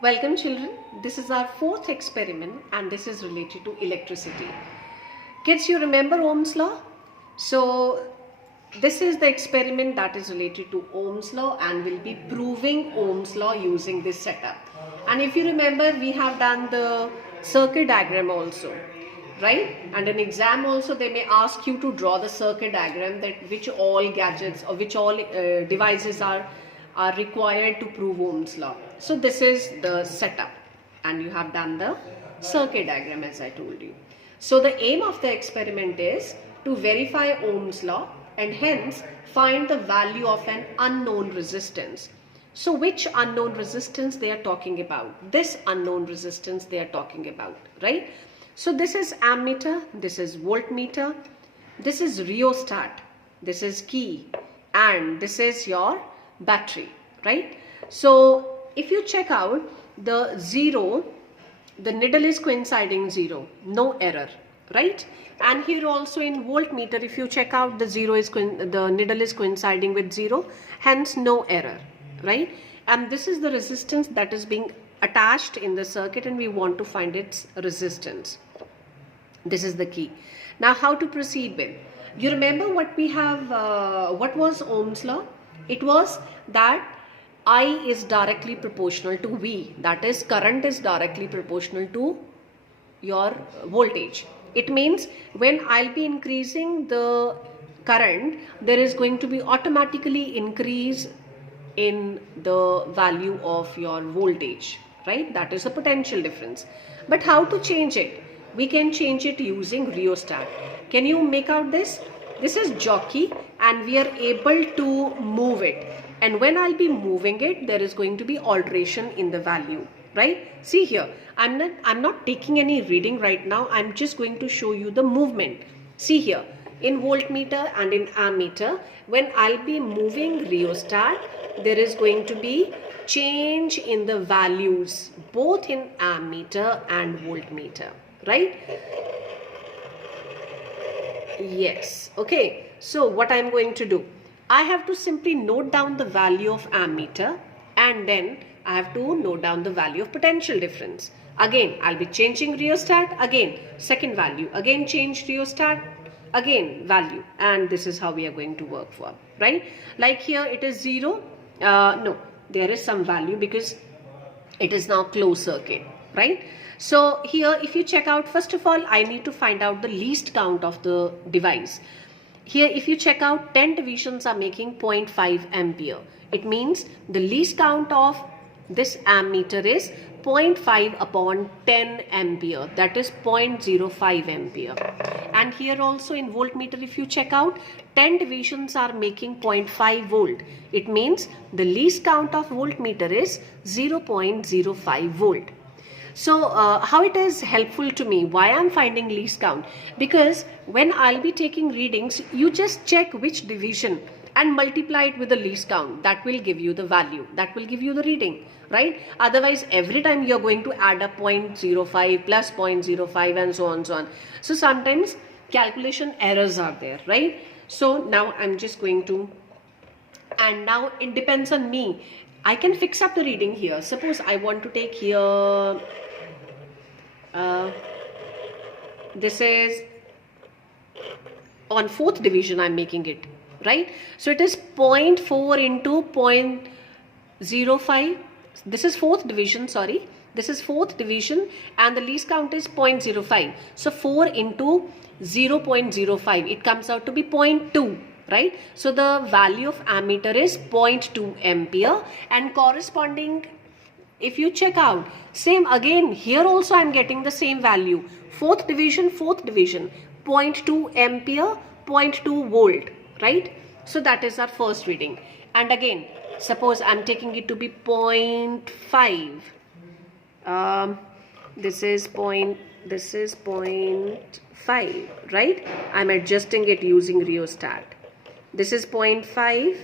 Welcome children, this is our fourth experiment and this is related to electricity. Kids, you remember Ohm's law? So this is the experiment that is related to Ohm's law and we'll be proving Ohm's law using this setup. And if you remember, we have done the circuit diagram also, right? And in exam also they may ask you to draw the circuit diagram that which all gadgets or which all devices are required to prove Ohm's law. So this is the setup and you have done the circuit diagram as I told you. So the aim of the experiment is to verify Ohm's law and hence find the value of an unknown resistance. So which unknown resistance they are talking about? This unknown resistance they are talking about, right? So this is ammeter, this is voltmeter, this is rheostat, this is key, and this is your battery, right? So if you check out the zero, the needle is coinciding zero, no error, right? And here also in voltmeter, if you check out the the needle is coinciding with zero, hence no error, right? And this is the resistance that is being attached in the circuit and we want to find its resistance. This is the key. Now how to proceed with? You remember what we have, what was Ohm's law? It was that I is directly proportional to V, that is current is directly proportional to your voltage. It means when I'll be increasing the current, there is going to be automatically increase in the value of your voltage, right? That is a potential difference. But how to change it? We can change it using rheostat. Can you make out this? This is jockey and we are able to move it. And when I'll be moving it, there is going to be alteration in the value, right? See here, I'm not taking any reading right now. I'm just going to show you the movement. See here, in voltmeter and in ammeter, when I'll be moving rheostat, there is going to be change in the values, both in ammeter and voltmeter, right? Yes, okay. So what I'm going to do, I have to simply note down the value of ammeter and then I have to note down the value of potential difference. Again, I'll be changing rheostat, again second value, again change rheostat, again value, and this is how we are going to work for, right? Like here it is 0, no, there is some value because it is now closed circuit, right? So here if you check out, first of all I need to find out the least count of the device. Here if you check out, 10 divisions are making 0.5 ampere. It means the least count of this ammeter is 0.5 upon 10 ampere, that is 0.05 ampere. And here also in voltmeter if you check out, 10 divisions are making 0.5 volt. It means the least count of voltmeter is 0.05 volt. So how it is helpful to me, why I'm finding least count? Because when I'll be taking readings, you just check which division and multiply it with the least count. That will give you the value, that will give you the reading, right? Otherwise every time you're going to add up 0.05 plus 0.05 and so on, so on. So sometimes calculation errors are there, right? So now I'm just going to, and now it depends on me. I can fix up the reading here. Suppose I want to take here, this is on 4th division I'm making it, right? So it is 0.4 into 0.05. This is 4th division, sorry. This is 4th division and the least count is 0.05. So 4 into 0.05, it comes out to be 0.2. Right? So the value of ammeter is 0.2 ampere and corresponding, if you check out, same again, here also I'm getting the same value. 4th division, 0.2 ampere, 0.2 volt, right? So that is our first reading. And again, suppose I'm taking it to be 0.5. This is 0.5, right? I'm adjusting it using rheostat. This is 0.5,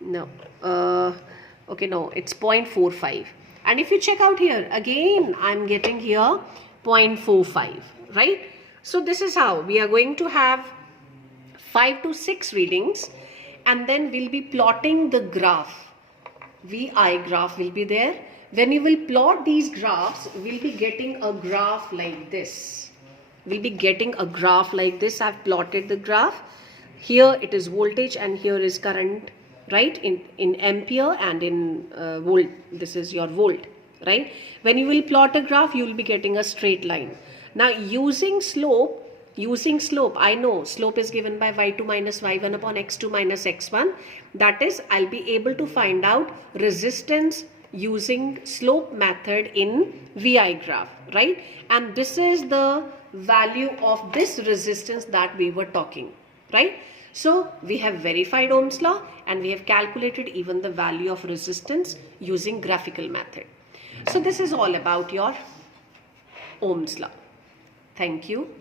no, okay, no, it's 0.45. And if you check out here, again, I'm getting here 0.45, right? So this is how we are going to have 5 to 6 readings and then we'll be plotting the graph. VI graph will be there when you will plot these graphs, we'll be getting a graph like this. We'll be getting a graph like this. I've plotted the graph. Here it is voltage and here is current, right? In ampere and in volt. This is your volt, right? When you will plot a graph, you will be getting a straight line. Now using slope, I know slope is given by y2 minus y1 upon x2 minus x1. That is, I'll be able to find out resistance using slope method in VI graph, right? And this is the value of this resistance that we were talking, right? So we have verified Ohm's law and we have calculated even the value of resistance using graphical method. So this is all about your Ohm's law. Thank you.